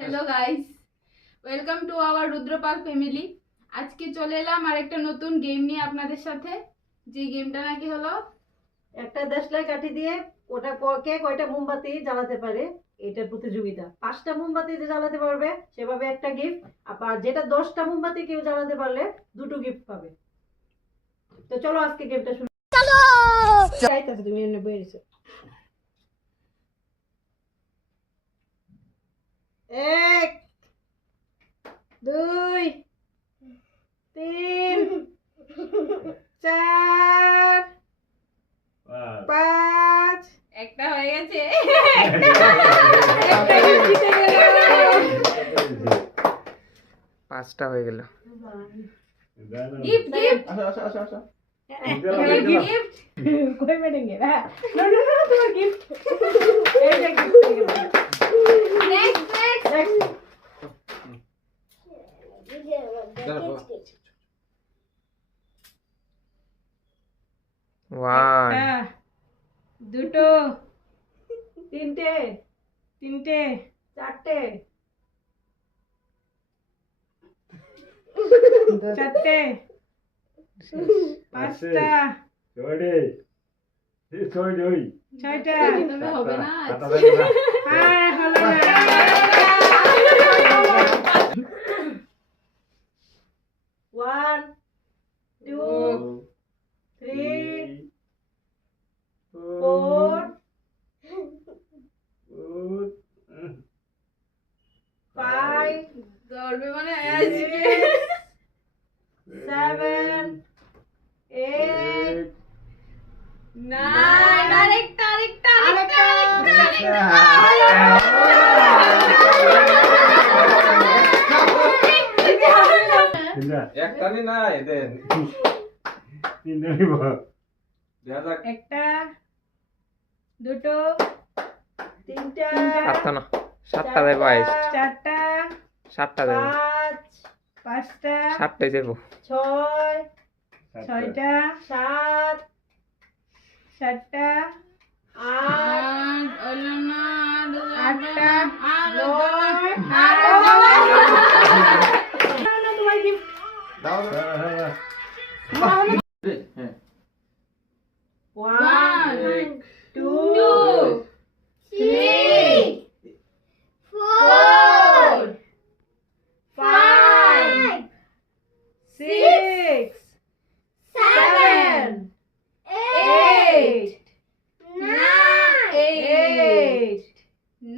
Hello guys, welcome to our Rudrapal family. আজকে চলে এলাম আর একটা নতুন গেম নিয়ে আপনাদের সাথে। যে গেমটা নাকি হলো একটা দেশলাই কাঠি দিয়ে ওটা কে কয়টা মোমবাতি জ্বালাতে পারে এটার প্রতিযোগিতা। 5টা মোমবাতি যে জ্বালাতে পারবে সেভাবে একটা গিফট, আর যেটা 10টা মোমবাতি কেউ জ্বালাতে পারলে 2টো গিফট পাবে। তো চলো আজকে গেমটা শুরু। চলো চাইতাছ তুমি এনে বইছো। 1 2 3 4 5 একটা হয়ে গেছে। পাঁচটা হয়ে গেল। গিফট গিফট গিফট कोई बैठेंगे ना नो नो नो तुम्हारा गिफ्ट ये गिफ्ट नेक्स्ट नेक्स्ट ওয়ান দুটো তিনটে তিনটে চারটে চারটে পাঁচটা ছয়টা হবে না। আর হলো না। 1 2 3 4 5 ধরবে মানে আজকে 7 8 9 আরেকটা একটানি না এদের একটা দুটো তিনটা সাতটা না, সাতটা দেবো আইস, চারটা সাতটা দেবো, 5 পাঁচটা সাতটাই দেবো। 6 ছয়টা 7 সাতটা 8 আটটা 1 2 3 4 5 6 7 8 9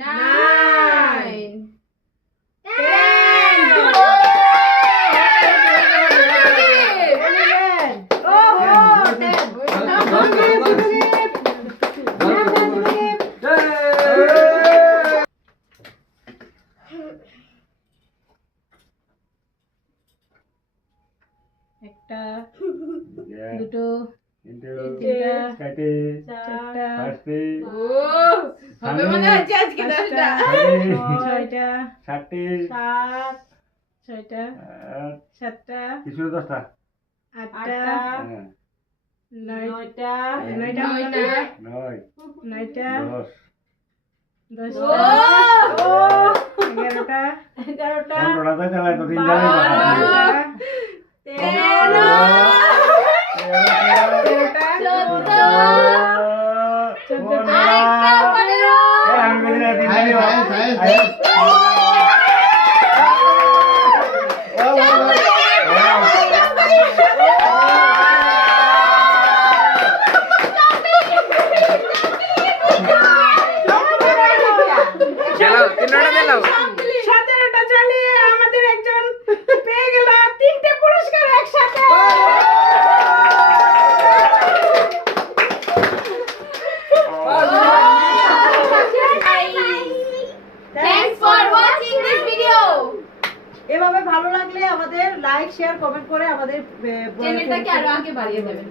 একটা দুটো তিনটা চারটা হবে মনে হচ্ছে আজকে 10টা ছয়টা ছয়টা সাতটা আটটা নয়টা নয়টা 10টা 11টা 17টা চালিয়ে আমাদের একজন পেয়ে গেল 3টে পুরস্কার একসাথে। Thanks for watching this video. এভাবে ভালো লাগলে আমাদের লাইক শেয়ার কমেন্ট করে আমাদের চ্যানেলটাকে আরো আগে বাড়িয়ে দেবেন।